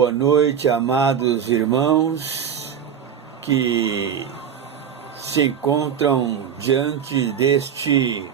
Boa noite, amados irmãos que se encontram diante deste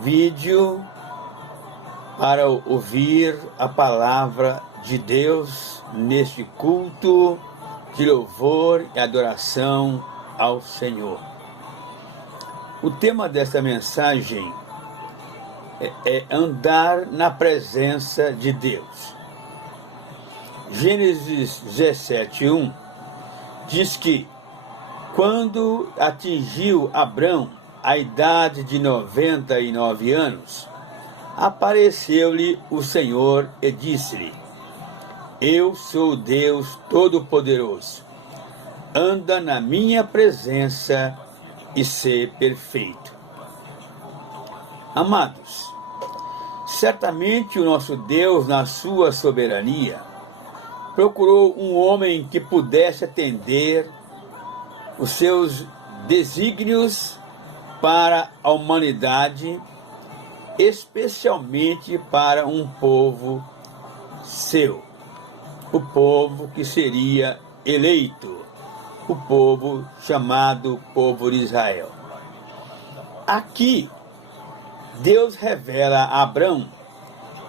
vídeo para ouvir a palavra de Deus neste culto de louvor e adoração ao Senhor. O tema desta mensagem é andar na presença de Deus. Gênesis 17:1 diz que quando atingiu Abrão a idade de 99 anos, apareceu-lhe o Senhor e disse-lhe: Eu sou Deus Todo-Poderoso, anda na minha presença e sê perfeito. Amados, certamente o nosso Deus, na sua soberania, procurou um homem que pudesse atender os seus desígnios para a humanidade, especialmente para um povo seu, o povo que seria eleito, o povo chamado povo de Israel. Aqui, Deus revela a Abrão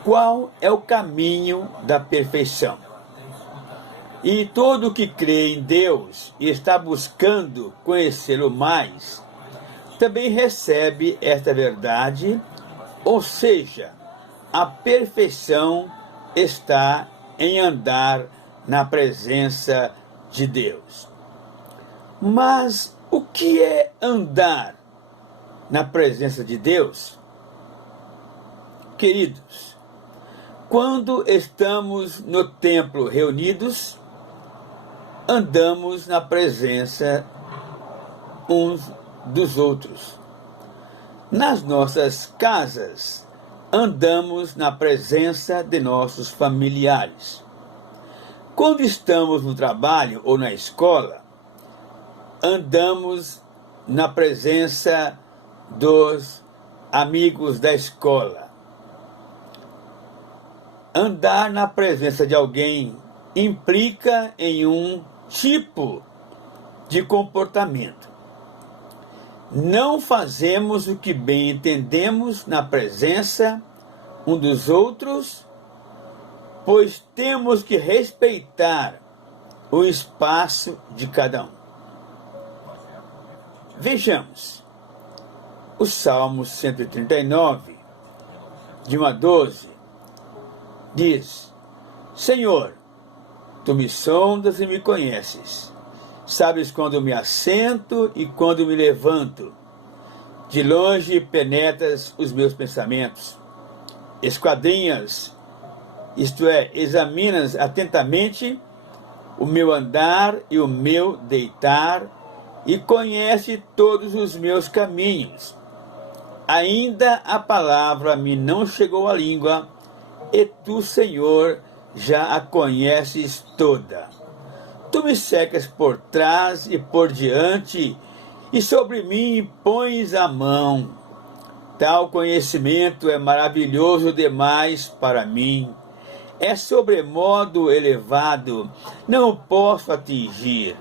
qual é o caminho da perfeição. E todo que crê em Deus e está buscando conhecê-lo mais, também recebe esta verdade, ou seja, a perfeição está em andar na presença de Deus. Mas o que é andar na presença de Deus? Queridos, quando estamos no templo reunidos, andamos na presença uns dos outros. Nas nossas casas, andamos na presença de nossos familiares. Quando estamos no trabalho ou na escola, andamos na presença dos amigos da escola. Andar na presença de alguém implica em um tipo de comportamento. Não fazemos o que bem entendemos na presença um dos outros, pois temos que respeitar o espaço de cada um. Vejamos, o Salmo 139, de 1 a 12, diz: Senhor, Tu me sondas e me conheces. Sabes quando me assento e quando me levanto. De longe penetras os meus pensamentos. Esquadrinhas, isto é, examinas atentamente o meu andar e o meu deitar, e conhece todos os meus caminhos. Ainda a palavra me não chegou à língua, e Tu, Senhor, já a conheces toda. Tu me cercas por trás e por diante, e sobre mim pões a mão. Tal conhecimento é maravilhoso demais para mim. É sobremodo elevado, não o posso atingir.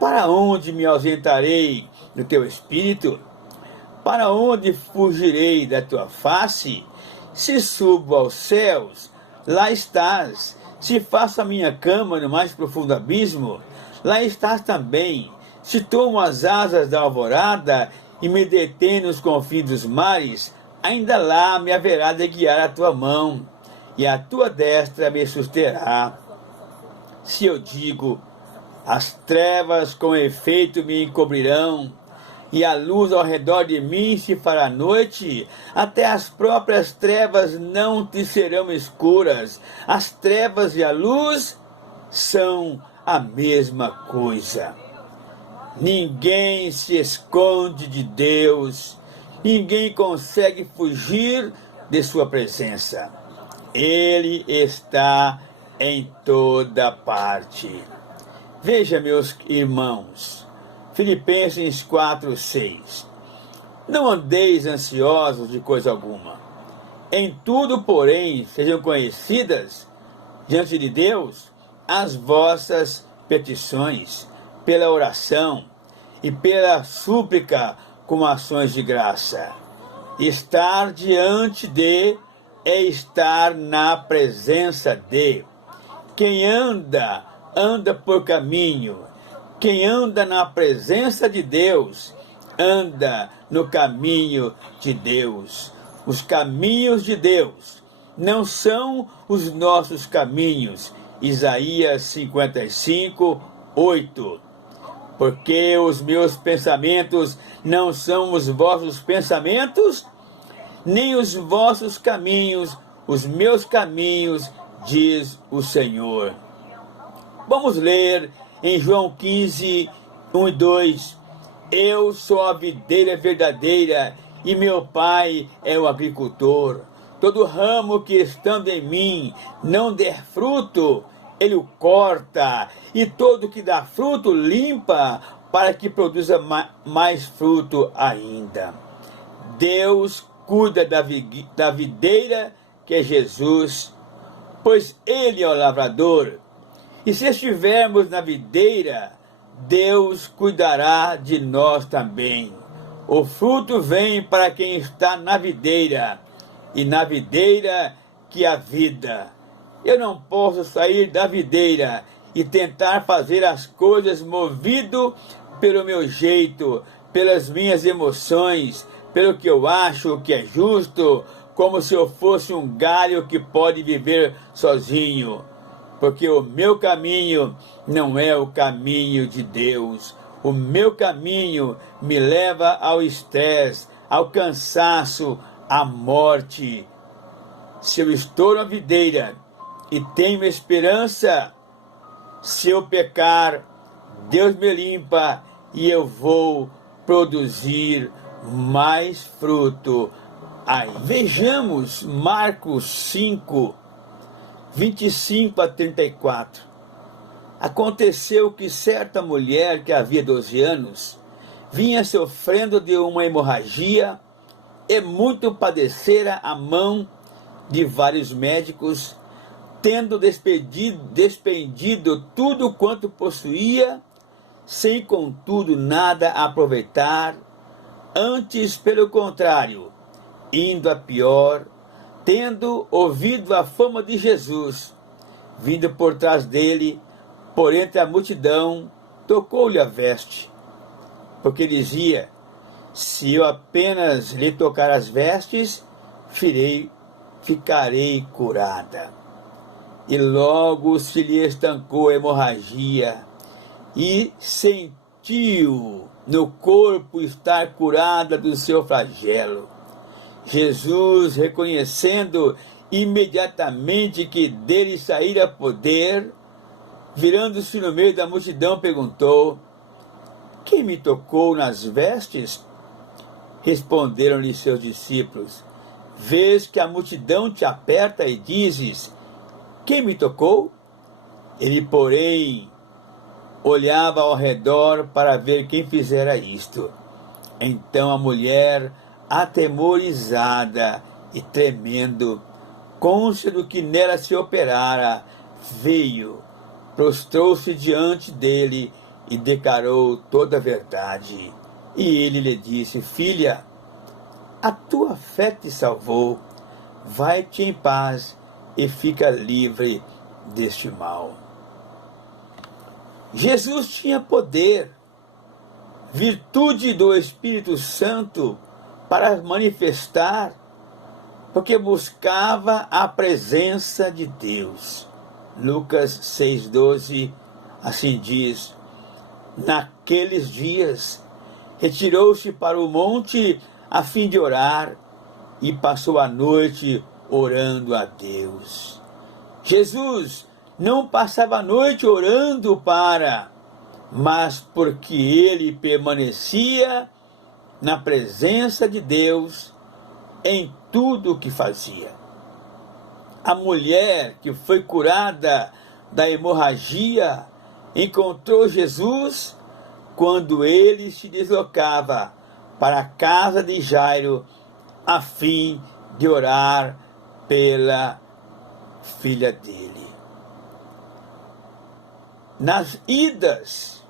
Para onde me ausentarei do Teu Espírito? Para onde fugirei da Tua face? Se subo aos céus, lá estás. Se faço a minha cama no mais profundo abismo, lá estás também. Se tomo as asas da alvorada e me detém nos confins dos mares, ainda lá me haverá de guiar a tua mão, e a tua destra me susterá. Se eu digo, as trevas com efeito me encobrirão, e a luz ao redor de mim se fará noite, até as próprias trevas não te serão escuras. As trevas e a luz são a mesma coisa. Ninguém se esconde de Deus, ninguém consegue fugir de sua presença. Ele está em toda parte. Veja, meus irmãos, Filipenses 4:6. Não andeis ansiosos de coisa alguma. Em tudo, porém, sejam conhecidas diante de Deus as vossas petições, pela oração e pela súplica com ações de graça. Estar diante de é estar na presença de. Quem anda por caminho. Quem anda na presença de Deus, anda no caminho de Deus. Os caminhos de Deus não são os nossos caminhos. Isaías 55, 8. Porque os meus pensamentos não são os vossos pensamentos, nem os vossos caminhos, os meus caminhos, diz o Senhor. Vamos ler em João 15, 1 e 2. Eu sou a videira verdadeira e meu Pai é o agricultor. Todo ramo que estando em mim não der fruto, ele o corta, e todo que dá fruto limpa, para que produza mais fruto ainda. Deus cuida da videira, que é Jesus, pois ele é o lavrador. E se estivermos na videira, Deus cuidará de nós também. O fruto vem para quem está na videira, e na videira que é a vida. Eu não posso sair da videira e tentar fazer as coisas movido pelo meu jeito, pelas minhas emoções, pelo que eu acho que é justo, como se eu fosse um galho que pode viver sozinho. Porque o meu caminho não é o caminho de Deus. O meu caminho me leva ao estresse, ao cansaço, à morte. Se eu estou na videira e tenho esperança, se eu pecar, Deus me limpa e eu vou produzir mais fruto. Aí, vejamos Marcos 5, 25 a 34. Aconteceu que certa mulher que havia 12 anos vinha sofrendo de uma hemorragia e muito padecera a mão de vários médicos, tendo despendido tudo quanto possuía, sem contudo nada aproveitar, antes pelo contrário, indo a pior, tendo ouvido a fama de Jesus, vindo por trás dele, por entre a multidão, tocou-lhe a veste, porque dizia: se eu apenas lhe tocar as vestes, ficarei curada. E logo se lhe estancou a hemorragia, e sentiu no corpo estar curada do seu flagelo. Jesus, reconhecendo imediatamente que dele saíra poder, virando-se no meio da multidão, perguntou: quem me tocou nas vestes? Responderam-lhe seus discípulos: vês que a multidão te aperta e dizes: quem me tocou? Ele, porém, olhava ao redor para ver quem fizera isto. Então a mulher, atemorizada e tremendo, cônscia do que nela se operara, veio, prostrou-se diante dele e declarou toda a verdade. E ele lhe disse: filha, a tua fé te salvou, vai-te em paz e fica livre deste mal. Jesus tinha poder, virtude do Espírito Santo para manifestar, porque buscava a presença de Deus. Lucas 6,12, assim diz: naqueles dias retirou-se para o monte a fim de orar e passou a noite orando a Deus. Jesus não passava a noite orando mas porque ele permanecia na presença de Deus em tudo o que fazia. A mulher que foi curada da hemorragia encontrou Jesus quando ele se deslocava para a casa de Jairo a fim de orar pela filha dele. nas idas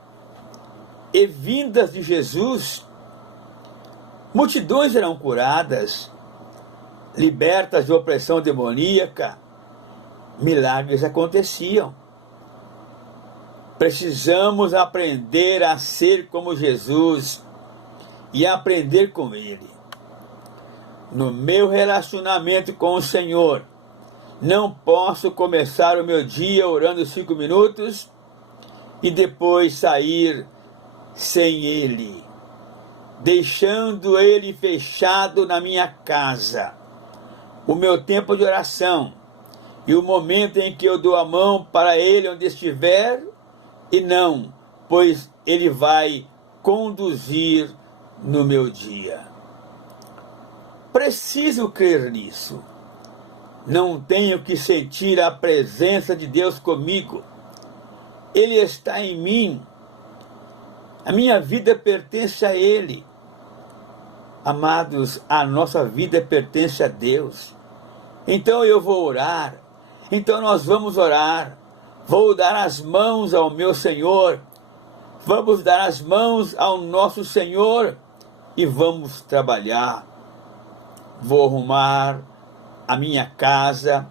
e vindas de Jesus, multidões eram curadas, libertas de opressão demoníaca, milagres aconteciam. Precisamos aprender a ser como Jesus e aprender com Ele. No meu relacionamento com o Senhor, não posso começar o meu dia orando 5 minutos e depois sair sem Ele, deixando Ele fechado na minha casa. O meu tempo de oração e o momento em que eu dou a mão para Ele onde estiver, e não, pois Ele vai conduzir no meu dia. Preciso crer nisso. Não tenho que sentir a presença de Deus comigo. Ele está em mim. A minha vida pertence a Ele. Amados, a nossa vida pertence a Deus. Então eu vou orar. Então nós vamos orar. Vou dar as mãos ao meu Senhor. Vamos dar as mãos ao nosso Senhor e vamos trabalhar. Vou arrumar a minha casa.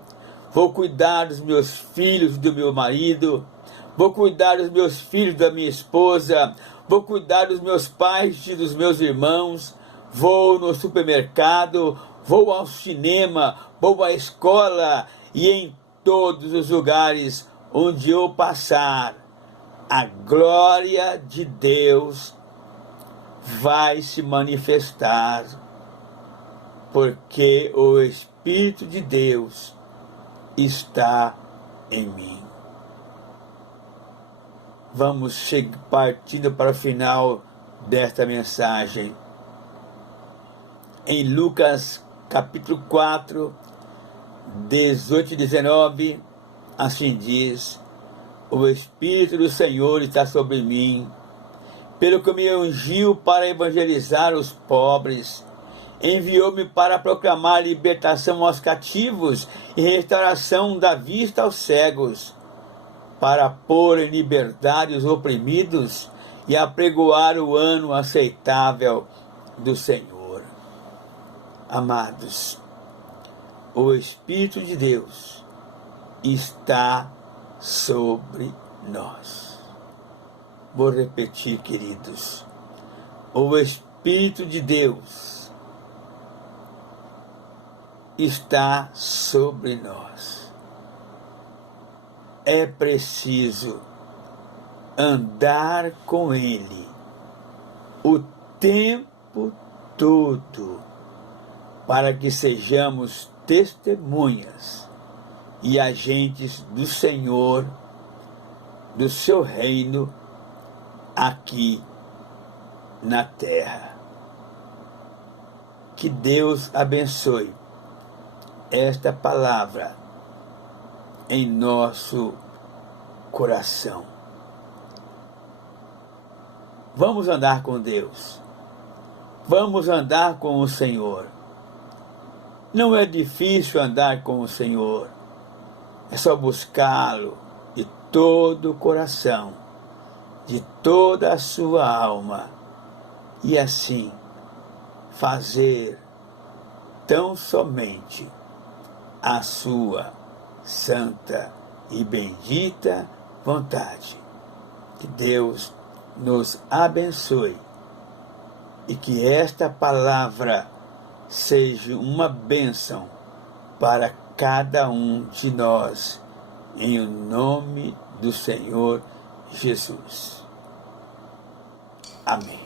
Vou cuidar dos meus filhos e do meu marido. Vou cuidar dos meus filhos e da minha esposa. Vou cuidar dos meus pais e dos meus irmãos. Vou no supermercado. Vou ao cinema. Vou à escola. E em todos os lugares onde eu passar, a glória de Deus vai se manifestar, porque o Espírito de Deus está em mim. Vamos partindo para o final desta mensagem. Em Lucas capítulo 4, 18 e 19, assim diz: o Espírito do Senhor está sobre mim, pelo que me ungiu para evangelizar os pobres, enviou-me para proclamar libertação aos cativos e restauração da vista aos cegos, para pôr em liberdade os oprimidos e apregoar o ano aceitável do Senhor. Amados, o Espírito de Deus está sobre nós. Vou repetir, queridos. O Espírito de Deus está sobre nós. É preciso andar com Ele o tempo todo, para que sejamos testemunhas e agentes do Senhor, do seu reino, aqui na terra. Que Deus abençoe esta palavra em nosso coração. Vamos andar com Deus. Vamos andar com o Senhor. Não é difícil andar com o Senhor. É só buscá-lo de todo o coração, de toda a sua alma, e assim fazer tão somente a sua santa e bendita vontade. Que Deus nos abençoe e que esta palavra seja uma bênção para cada um de nós, em o nome do Senhor Jesus. Amém.